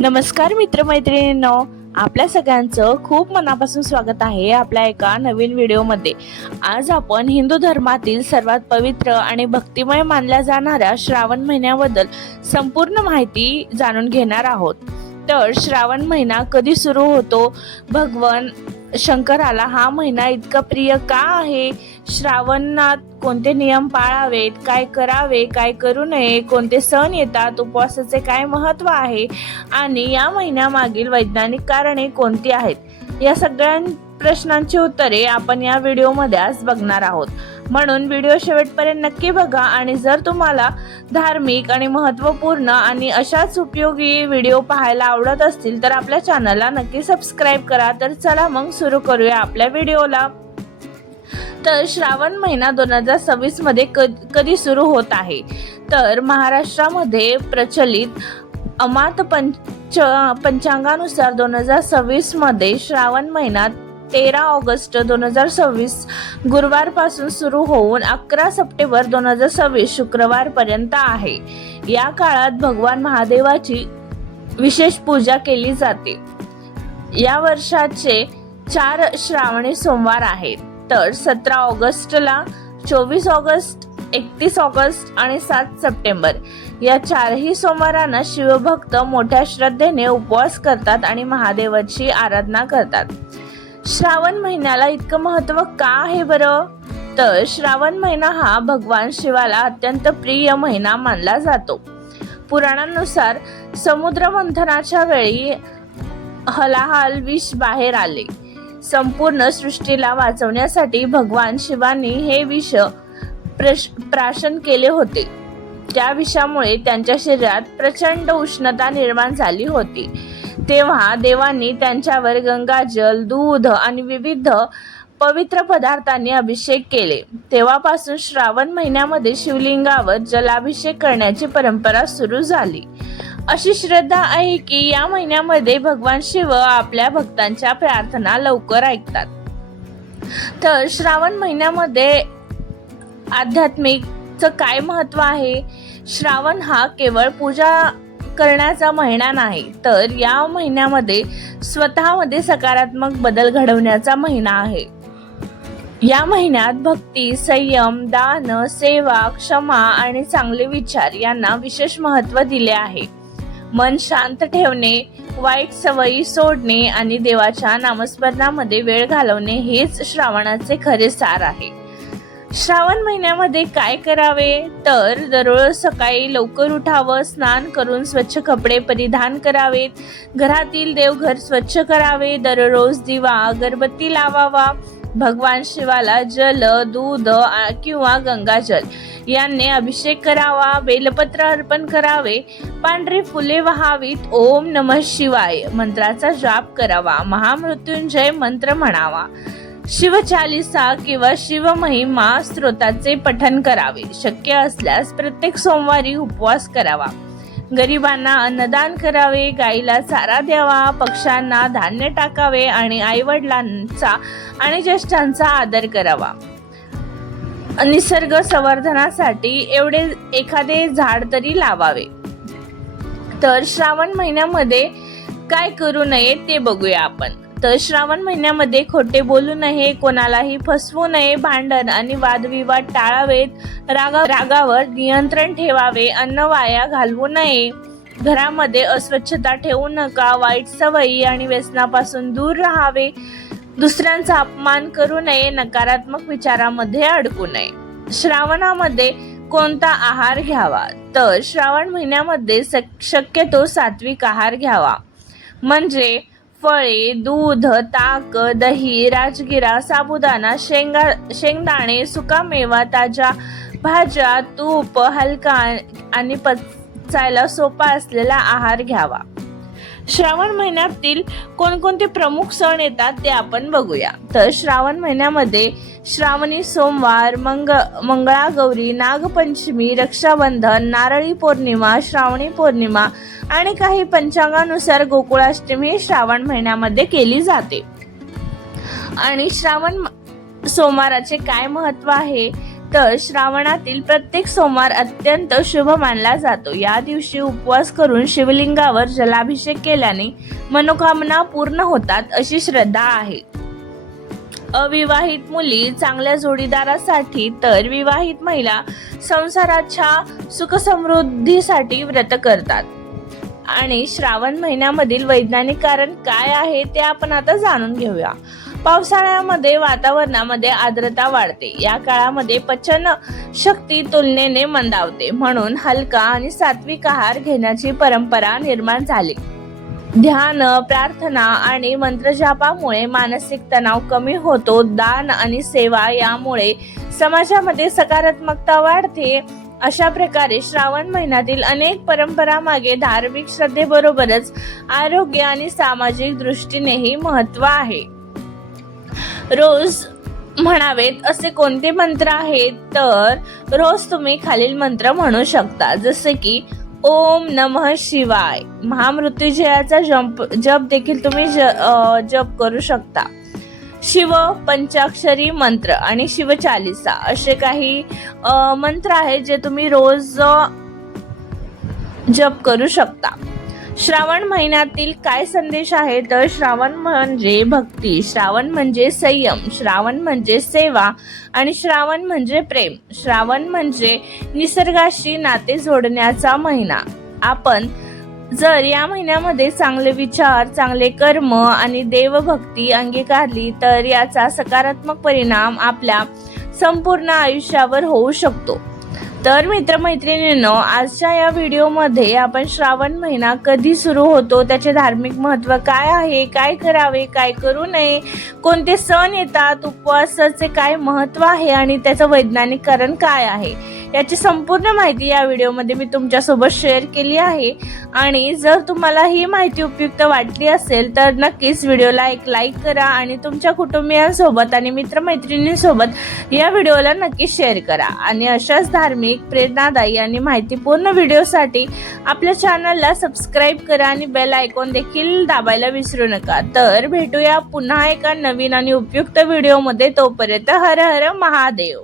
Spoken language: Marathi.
नमस्कार मित्रमैत्रिणींनो, आपल्या सगळ्यांचं खूप मनापासून स्वागत आहे आपल्या एका नवीन व्हिडिओमध्ये। आज आपण हिंदू धर्मातील सर्वात पवित्र आणि भक्तिमय मानल्या जाणाऱ्या श्रावण महिन्याबद्दल संपूर्ण माहिती जाणून घेणार आहोत। तर श्रावण महिना कधी सुरू होतो, भगवान शंकराला हा महिना इतका प्रिय का आहे, श्रावणात कोणते नियम पाळावेत, काय करावे काय करू नये, कोणते सण येतात, उपवासाचे काय महत्त्व आहे आणि या महिन्यामागील वैज्ञानिक कारणे कोणती आहेत, या सगळ्या प्रश्नांची उत्तरे आपण या व्हिडिओमध्ये आज बघणार आहोत। म्हणून व्हिडिओ शेवटपर्यंत नक्की बघा आणि जर तुम्हाला धार्मिक आणि महत्त्वपूर्ण आणि अशाच उपयोगी व्हिडिओ पाहायला आवडत असतील तर आपल्या चॅनलला नक्की सबस्क्राईब करा। तर चला मग सुरू करूया आपल्या व्हिडिओला। तर श्रावण महिना 2026 मध्ये कधी सुरू होत आहे, तर महाराष्ट्रामध्ये प्रचलित अमात पंचांगानुसार 2026 मध्ये श्रावण महिना 13 ऑगस्ट 2026 गुरुवार पासून सुरू होऊन 11 सप्टेंबर 2026 शुक्रवार पर्यंत आहे। या काळात भगवान महादेवाची विशेष पूजा केली जाते। या वर्षाचे 4 श्रावणी सोमवार आहेत, तर 17 ऑगस्टला, 24 ऑगस्ट, 31 ऑगस्ट आणि 7 सप्टेंबर या 4ही सोमवारांना शिवभक्त मोठ्या श्रद्धेने उपवास करतात आणि महादेवाची आराधना करतात। श्रावण महिन्याला इतकं महत्त्व का आहे बरं? तर श्रावण महिना हा भगवान शिवाला अत्यंत प्रिय महिना मानला जातो। पुराणांनुसार समुद्र मंथनाच्या वेळी हलाहल विष बाहेर आले। संपूर्ण सृष्टीला वाचवण्यासाठी भगवान शिवानी हे विष प्राशन केले होते। त्या विषामुळे त्यांच्या शरीरात प्रचंड उष्णता निर्माण झाली होती। तेव्हा देवांनी त्यांच्यावर गंगाजल, दूध आणि विविध पवित्र पदार्थांनी अभिषेक केले। तेव्हापासून श्रावण महिन्यामध्ये शिवलिंगावर जलाभिषेक करण्याची परंपरा सुरू झाली। अशी श्रद्धा आहे की या महिन्यामध्ये भगवान शिव आपल्या भक्तांच्या प्रार्थना लवकर ऐकतात। तर श्रावण महिन्यामध्ये आध्यात्मिकचं काय महत्त्व आहे? श्रावण हा केवळ पूजा करण्याचा महिना नाही, तर या महिन्यामध्ये स्वतःमध्ये सकारात्मक बदल घडवण्याचा महिना आहे। या महिन्यात भक्ती, संयम, दान, सेवा, क्षमा आणि चांगले विचार यांना विशेष महत्त्व दिले आहे। मन शांत ठेवणे, वाईट सवयी सोडणे आणि देवाच्या नामस्मरणामध्ये वेळ घालवणे हेच श्रावणाचे खरे सार आहे। श्रावण महिन्यामध्ये काय करावे? तर दररोज सकाळी लवकर उठावं, स्नान करून स्वच्छ कपडे परिधान करावेत, घरातील देवघर स्वच्छ करावे, दररोज दिवा अगरबत्ती लावावा, भगवान शिवाला जल, दूध किंवा गंगाजल यांनी अभिषेक करावा, बेलपत्र अर्पण करावे, पांढरी फुले वहावीत, ओम नमः शिवाय मंत्राचा जाप करावा, महामृत्युंजय मंत्र म्हणावा, शिवचालिसा किंवा शिवमहिमा स्तोत्राचे पठण करावे। शक्य असल्यास प्रत्येक सोमवारी उपवास करावा, गरिबांना अन्नदान करावे, गाईला चारा द्यावा, पक्ष्यांना धान्य टाकावे आणि आईवडिलांचा आणि ज्येष्ठांचा आदर करावा। निसर्ग संवर्धनासाठी एखादे झाड तरी लावावे। तर श्रावण महिन्यामध्ये काय करू नये ते बघूया आपण। तर श्रावण महिन्यामध्ये खोटे बोलू नये, कोणालाही फसवू नये, भांडण आणि वादविवाद टाळावेत, रागावर नियंत्रण ठेवावे, अन्न वाया घालवू नये, घरामध्ये अस्वच्छता ठेवू नका, वाईट सवयी आणि व्यसनापासून दूर राहावे, दुसऱ्यांचा अपमान करू नये, नकारात्मक विचारामध्ये अडकू नये। श्रावणामध्ये कोणता आहार घ्यावा? तर श्रावण महिन्यामध्ये शक्यतो सात्विक आहार घ्यावा, म्हणजे फळे, दूध, ताक, दही, राजगिरा, साबुदाणा, शेंगदाणे, सुकामेवा, ताज्या भाज्या, तूप, हलका आणि पचायला सोपा असलेला आहार घ्यावा। श्रावण महिन्यातील कोणकोणते प्रमुख सण येतात ते आपण बघूया। तर श्रावण महिन्यामध्ये श्रावणी सोमवार, मंगळागौरी, नागपंचमी, रक्षाबंधन, नारळी पौर्णिमा, श्रावणी पौर्णिमा आणि काही पंचांगानुसार गोकुळाष्टमी श्रावण महिन्यामध्ये केली जाते। आणि श्रावण सोमवाराचे काय महत्त्व आहे? तर श्रावणातील प्रत्येक सोमवार अत्यंत शुभ मानला जातो। या दिवशी उपवास करून शिवलिंगावर जलाभिषेक केल्याने मनोकामना पूर्ण होतात अशी श्रद्धा आहे। अविवाहित मुली चांगल्या जोडीदारासाठी तर विवाहित महिला संसाराच्या सुखसमृद्धीसाठी व्रत करतात। आणि श्रावण महिन्यामधील वैज्ञानिक कारण काय आहे ते आपण आता जाणून घेऊया। पावसाळ्यामध्ये वातावरणामध्ये आर्द्रता वाढते। या काळामध्ये पचन शक्ती तुलनेने मंदावते, म्हणून हलका आणि सात्विक आहार घेण्याची परंपरा निर्माण झाली। ध्यान, प्रार्थना आणि मंत्रजापामुळे मानसिक तणाव कमी होतो। दान आणि सेवा यामुळे समाजामध्ये सकारात्मकता वाढते। अशा प्रकारे श्रावण महिन्यातील अनेक परंपरा मागे धार्मिक श्रद्धेबरोबरच आरोग्य आणि सामाजिक दृष्टीनेही महत्त्व आहे। रोज म्हणावेत असे कोणते मंत्र आहेत, तर रोज तुम्ही खालील मंत्र म्हणू शकता, जसे की ओम नमः शिवाय। महामृत्युंजयाचा जप देखील तुम्ही जप करू शकता। शिव पंचाक्षरी मंत्र आणि शिवचालीसा असे काही मंत्र आहेत जे तुम्ही रोज जप करू शकता। श्रावण महिन्यातील काय संदेश आहे, तर श्रावण म्हणजे भक्ती, श्रावण म्हणजे संयम, श्रावण म्हणजे सेवा आणि श्रावण म्हणजे प्रेम। श्रावण म्हणजे निसर्गाशी नाते जोडण्याचा महिना। आपण जर या महिन्यामध्ये चांगले विचार, चांगले कर्म आणि देवभक्ती अंगीकारली तर याचा सकारात्मक परिणाम आपल्या संपूर्ण आयुष्यावर होऊ शकतो। तर मित्रमैत्रिणींनो, आजच्या या व्हिडिओमध्ये आपण श्रावण महिना कधी सुरू होतो, त्याचे धार्मिक महत्त्व काय आहे, काय करावे, काय करू नये, कोणते सण येतात, उपवासाचे काय महत्त्व आहे आणि त्याचं वैज्ञानिक कारण काय आहे, याची संपूर्ण माहिती या व्हिडिओमध्ये मी तुमच्यासोबत शेअर केली आहे। आणि जर तुम्हाला ही माहिती उपयुक्त वाटली असेल तर नक्कीच व्हिडिओला एक लाईक करा आणि तुमच्या कुटुंबियांसोबत आणि मित्रमैत्रिणींसोबत या व्हिडिओला नक्की शेअर करा। आणि अशाच धार्मिक, प्रेरणादायी आणि माहितीपूर्ण व्हिडिओसाठी आपल्या चॅनलला सबस्क्राईब करा आणि बेल आयकॉन देखील दाबायला विसरू नका। तर भेटूया पुन्हा एका नवीन आणि उपयुक्त व्हिडिओमध्ये। तोपर्यंत हर हर महादेव।